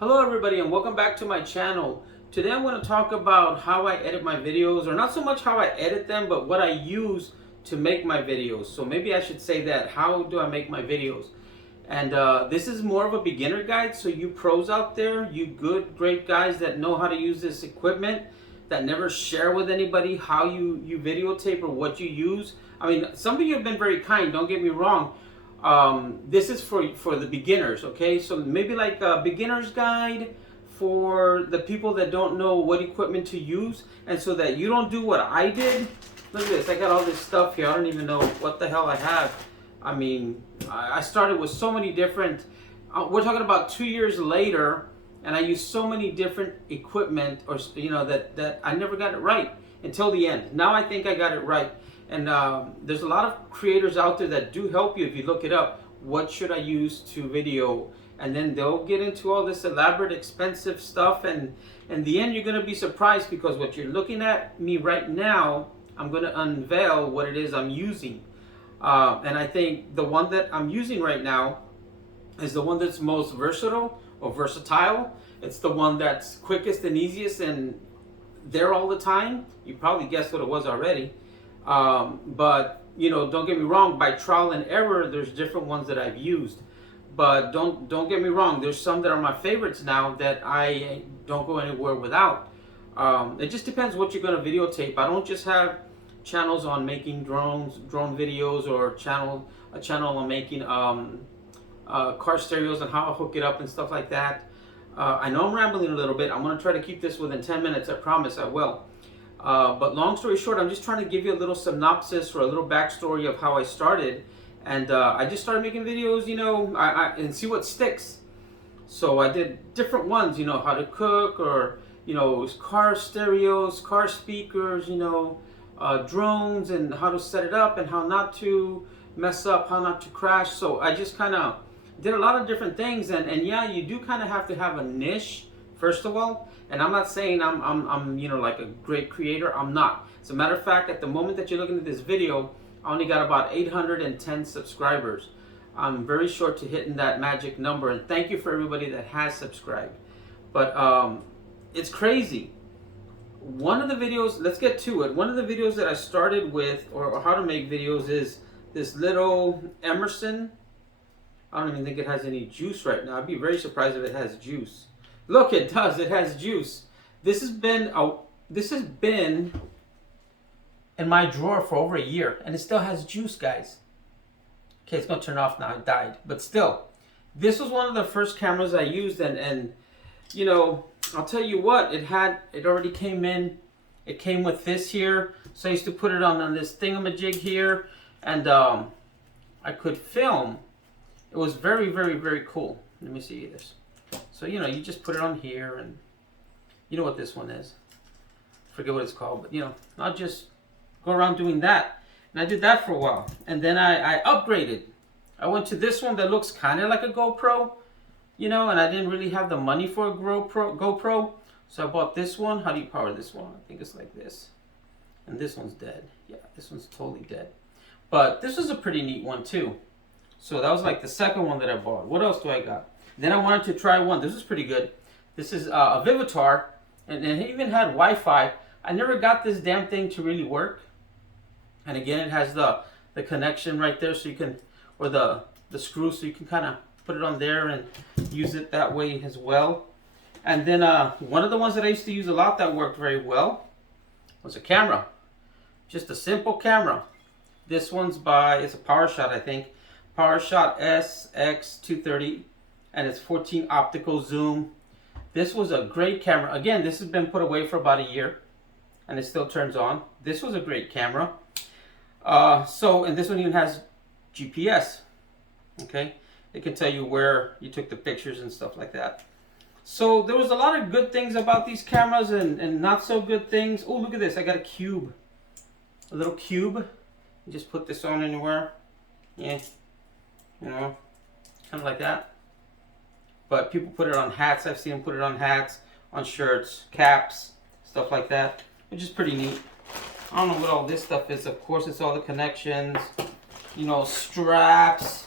Hello everybody and welcome back to my channel. Today I'm going to talk about how I edit my videos, or not so much how I edit them, but what I use to make my videos. So maybe I should say that, how do I make my videos? And this is more of a beginner guide, so you pros out there, you good, great guys that know how to use this equipment, that never share with anybody how you videotape or what you use. I mean, some of you have been very kind, don't get me wrong. This is for the beginners, okay? So maybe like a beginner's guide for the people that don't know what equipment to use, and so that you don't do what I did. Look at this, I got all this stuff here. I don't even know what the hell I have. I mean, I started with so many different, we're talking about 2 years later, and I used so many different equipment, or that I never got it right until the end. Now I think I got it right. And there's a lot of creators out there that do help you if you look it up. What should I use to video? And then they'll get into all this elaborate, expensive stuff. And in the end, you're going to be surprised, because what you're looking at me right now, I'm going to unveil what it is I'm using. And I think the one that I'm using right now is the one that's most versatile or versatile. It's the one that's quickest and easiest and there all the time. You probably guessed what it was already. But don't get me wrong, by trial and error, there's different ones that I've used. But don't get me wrong, there's some that are my favorites now that I don't go anywhere without. It just depends what you're going to videotape. I don't just have channels on making drone videos, or a channel on making car stereos and how I hook it up and stuff like that. I know I'm rambling a little bit. I'm going to try to keep this within 10 minutes. I promise I will. But long story short, I'm just trying to give you a little synopsis or a little backstory of how I started. And I just started making videos, and see what sticks. So I did different ones, how to cook, or, car stereos, car speakers, drones, and how to set it up and how not to mess up, how not to crash. So I just kind of did a lot of different things. And yeah, you do kind of have to have a niche, first of all. And I'm not saying I'm like a great creator. I'm not. As a matter of fact, at the moment that you're looking at this video, I only got about 810 subscribers. I'm very short to hitting that magic number. And thank you for everybody that has subscribed. But it's crazy. One of the videos, let's get to it. One of the videos that I started with, or how to make videos, is this little Emerson. I don't even think it has any juice right now. I'd be very surprised if it has juice. Look, it does. It has juice. This has been in my drawer for over a year, and it still has juice, guys. Okay, it's gonna turn off now. It died, but still, this was one of the first cameras I used, and I'll tell you what, it already came in. It came with this here, so I used to put it on this thingamajig here, and I could film. It was very, very, very cool. Let me see this. So, you just put it on here, and you know what this one is. Forget what it's called, but, I'll just go around doing that. And I did that for a while. And then I upgraded. I went to this one that looks kind of like a GoPro, and I didn't really have the money for a GoPro. So I bought this one. How do you power this one? I think it's like this. And this one's dead. Yeah, this one's totally dead. But this was a pretty neat one, too. So that was like the second one that I bought. What else do I got? Then I wanted to try one. This is pretty good. This is a Vivitar, and it even had Wi-Fi. I never got this damn thing to really work. And again, it has the connection right there, so you can, or the screw, so you can kind of put it on there and use it that way as well. And then one of the ones that I used to use a lot that worked very well was a camera. Just a simple camera. This one's it's a Powershot, I think. Powershot Sx 230. And it's 14 optical zoom. This was a great camera. Again, this has been put away for about a year, and it still turns on. This was a great camera. And this one even has GPS. Okay, it can tell you where you took the pictures and stuff like that. So there was a lot of good things about these cameras, and not so good things. Oh, look at this! I got a cube, a little cube. You just put this on anywhere. Yeah, kind of like that. But people put it on hats. I've seen them put it on hats, on shirts, caps, stuff like that, which is pretty neat. I don't know what all this stuff is. Of course, it's all the connections, straps,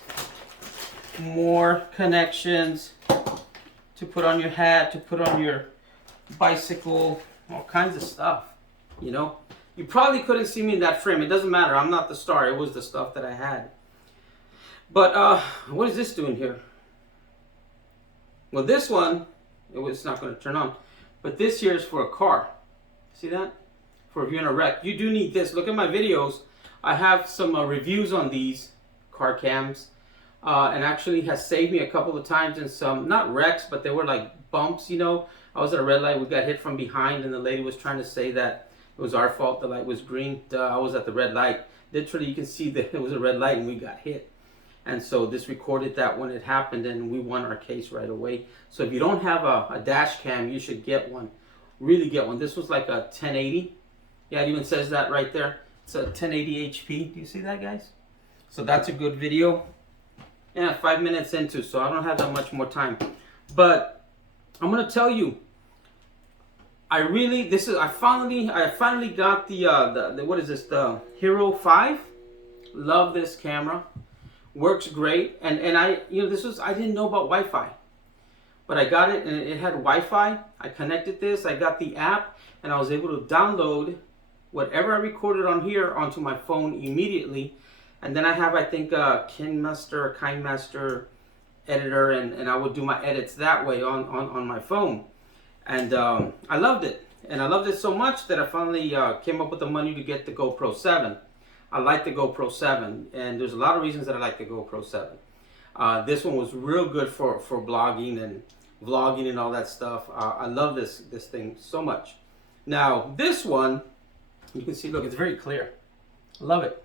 more connections, to put on your hat, to put on your bicycle, all kinds of stuff, you know. You probably couldn't see me in that frame. It doesn't matter. I'm not the star. It was the stuff that I had. But what is this doing here? Well, this one, it's not going to turn on. But this here is for a car. See that? For if you're in a wreck. You do need this. Look at my videos. I have some reviews on these car cams. And actually has saved me a couple of times in some, not wrecks, but they were like bumps, you know. I was at a red light. We got hit from behind and the lady was trying to say that it was our fault. The light was green. I was at the red light. Literally, you can see that it was a red light and we got hit. And so this recorded that when it happened and we won our case right away. So if you don't have a dash cam, you should get one. Really get one. This was like a 1080. Yeah, it even says that right there. It's a 1080 HP. Do you see that, guys? So that's a good video. Yeah, 5 minutes into, so I don't have that much more time. But I'm gonna tell you, I finally got the what is this? The Hero 5. Love this camera. Works great. And I didn't know about Wi-Fi. But I got it and it had Wi-Fi. I connected this, I got the app, and I was able to download whatever I recorded on here onto my phone immediately. And then I have, I think, KineMaster editor, and I would do my edits that way on my phone. And I loved it. And I loved it so much that I finally came up with the money to get the GoPro 7. I like the GoPro 7, and there's a lot of reasons that I like the GoPro 7. This one was real good for blogging and vlogging and all that stuff. I love this thing so much. Now, this one, you can see, look, it's very clear. Love it.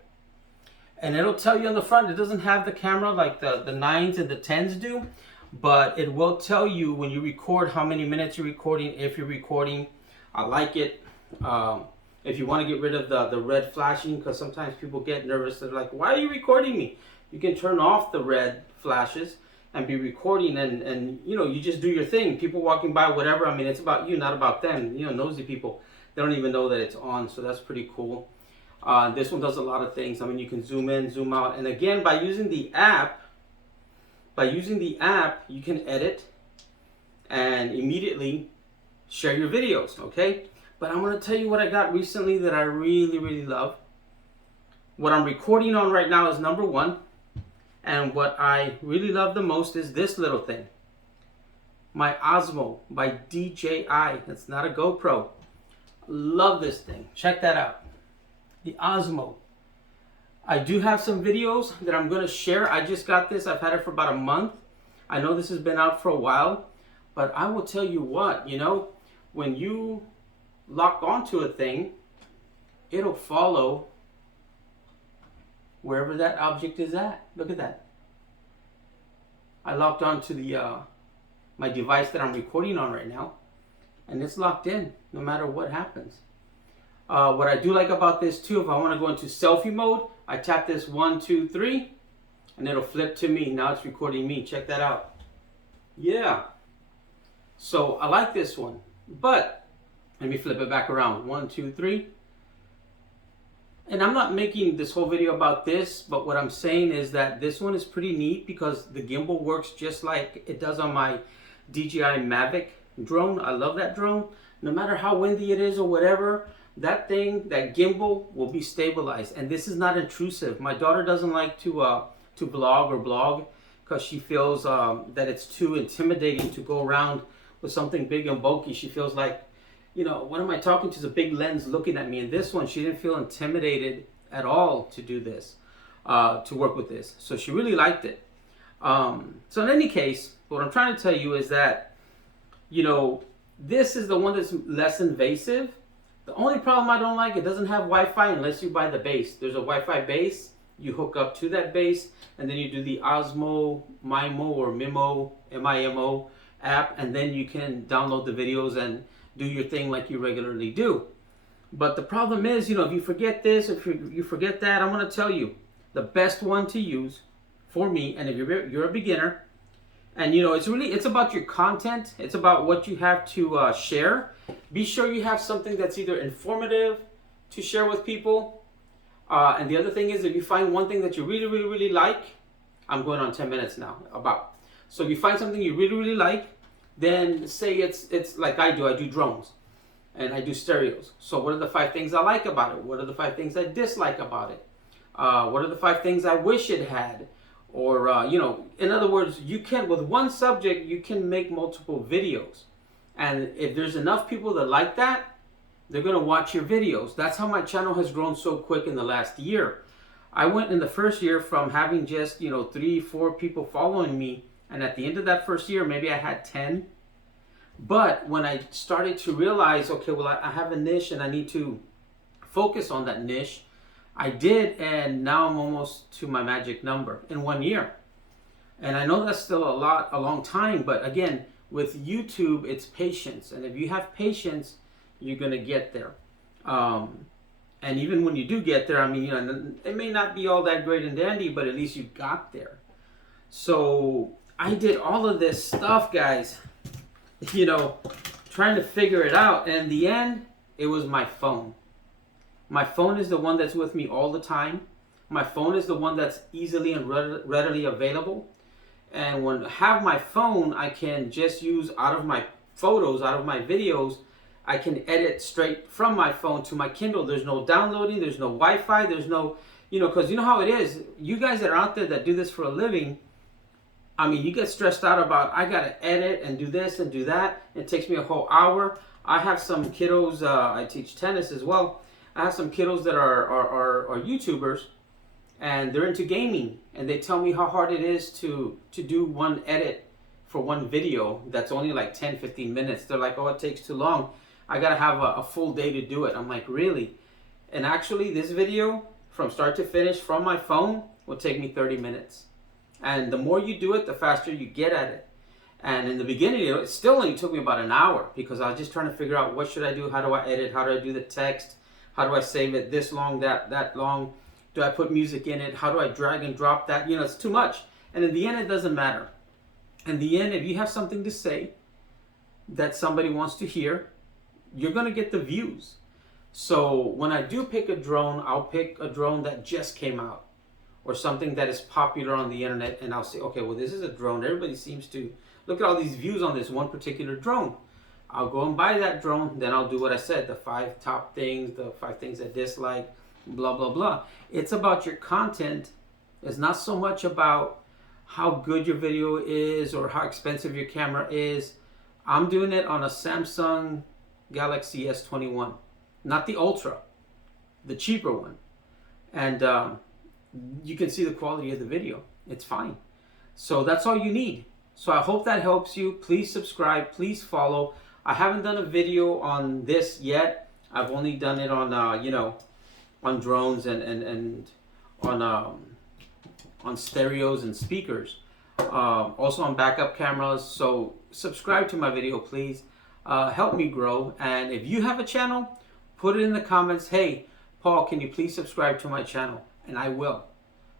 And it'll tell you on the front, it doesn't have the camera like the 9s and the 10s do, but it will tell you when you record how many minutes you're recording, if you're recording. I like it. If you want to get rid of the red flashing, because sometimes people get nervous. They're like, why are you recording me? You can turn off the red flashes and be recording, and you know, you just do your thing. People walking by, whatever. I mean, it's about you, not about them. You know, nosy people, they don't even know that it's on, so that's pretty cool. This one does a lot of things. I mean, you can zoom in, zoom out, and again, by using the app, you can edit and immediately share your videos, okay? But I'm going to tell you what I got recently that I really, really love. What I'm recording on right now is number one, and what I really love the most is this little thing. My Osmo by DJI. It's not a GoPro. Love this thing. Check that out. The Osmo. I do have some videos that I'm going to share. I just got this. I've had it for about a month. I know this has been out for a while, but I will tell you what, you know, when you lock onto a thing, it'll follow wherever that object is at. Look at that. I locked onto the my device that I'm recording on right now, and it's locked in no matter what happens. What I do like about this too, if I want to go into selfie mode, I tap this 1, 2, 3, and it'll flip to me. Now it's recording me. Check that out. Yeah. So I like this one. But let me flip it back around. 1, 2, 3. And I'm not making this whole video about this, but what I'm saying is that this one is pretty neat because the gimbal works just like it does on my DJI Mavic drone. I love that drone. No matter how windy it is or whatever, that thing, that gimbal will be stabilized. And this is not intrusive. My daughter doesn't like to vlog or blog because she feels that it's too intimidating to go around with something big and bulky. She feels like, you know, what am I talking to? Is a big lens looking at me. And this one, she didn't feel intimidated at all to do this, to work with this. So she really liked it. So in any case, what I'm trying to tell you is that, you know, this is the one that's less invasive. The only problem I don't like, it doesn't have Wi-Fi unless you buy the base. There's a Wi-Fi base. You hook up to that base, and then you do the Osmo Mimo or Mimo, M-I-M-O app, and then you can download the videos and do your thing like you regularly do. But the problem is, you know, if you forget this, if you forget that, I'm going to tell you the best one to use for me. And if you're a beginner, and you know, it's about your content. It's about what you have to share. Be sure you have something that's either informative to share with people. And the other thing is, if you find one thing that you really, really, really like, I'm going on 10 minutes now about. So if you find something you really, really like, then say it's like I do drones and I do stereos. So what are the 5 things I like about it? What are the 5 things I dislike about it? What are the 5 things I wish it had? Or, in other words, you can, with one subject, you can make multiple videos. And if there's enough people that like that, they're going to watch your videos. That's how my channel has grown so quick in the last year. I went in the first year from having just, 3, 4 people following me. And at the end of that first year, maybe I had 10. But when I started to realize, okay, well, I have a niche and I need to focus on that niche, I did, and now I'm almost to my magic number in 1 year. And I know that's still a long time, but again, with YouTube, it's patience. And if you have patience, you're going to get there. And even when you do get there, I mean, it may not be all that great and dandy, but at least you got there. So I did all of this stuff, guys, trying to figure it out. And in the end, it was my phone. My phone is the one that's with me all the time. My phone is the one that's easily and readily available. And when I have my phone, I can just use out of my photos, out of my videos, I can edit straight from my phone to my Kindle. There's no downloading, there's no Wi-Fi, there's no, because you know how it is. You guys that are out there that do this for a living, I mean, you get stressed out about, I got to edit and do this and do that. It takes me a whole hour. I have some kiddos, I teach tennis as well. I have some kiddos that are YouTubers, and they're into gaming, and they tell me how hard it is to do one edit for one video that's only like 10, 15 minutes. They're like, oh, it takes too long. I gotta have a full day to do it. I'm like, really? And actually, this video, from start to finish, from my phone, will take me 30 minutes. And the more you do it, the faster you get at it. And in the beginning, it still only took me about an hour, because I was just trying to figure out, what should I do? How do I edit? How do I do the text? How do I save it this long, that long? Do I put music in it? How do I drag and drop that? It's too much. And in the end, it doesn't matter. In the end, if you have something to say that somebody wants to hear, you're going to get the views. So when I do pick a drone, I'll pick a drone that just came out, or something that is popular on the internet, and I'll say, okay, well, this is a drone. Everybody seems to look at all these views on this one particular drone. I'll go and buy that drone. Then I'll do what I said, the 5 top things, the 5 things I dislike, blah, blah, blah. It's about your content. It's not so much about how good your video is or how expensive your camera is. I'm doing it on a Samsung Galaxy S21, not the Ultra, the cheaper one. And you can see the quality of the video. It's fine. So that's all you need. So I hope that helps you. Please subscribe. Please follow. I haven't done a video on this yet. I've only done it on, on drones and on stereos and speakers. Also on backup cameras. So subscribe to my video, please. Help me grow. And if you have a channel, put it in the comments. Hey, Paul, can you please subscribe to my channel? And I will.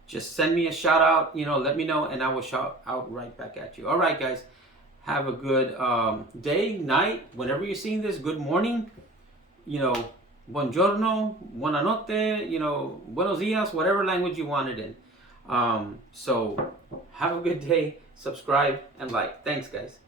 Just send me a shout out, let me know, and I will shout out right back at you. All right, guys. Have a good day, night, whenever you're seeing this. Good morning, buongiorno, buona notte, buenos dias, whatever language you want it in. So have a good day, subscribe, and like. Thanks, guys.